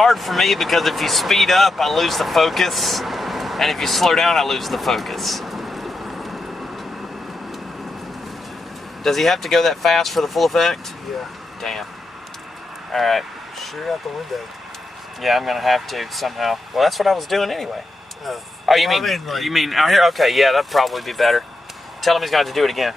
hard for me because if you speed up, I lose the focus. And if you slow down, I lose the focus. Does he have to go that fast for the full effect? Yeah. Damn. Alright. Sure out the window. Yeah, I'm gonna have to somehow. Well, that's what I was doing anyway. Oh. Oh, you Well, mean, I mean, like, you mean out here? Okay, yeah, that'd probably be better. Tell him he's got to do it again.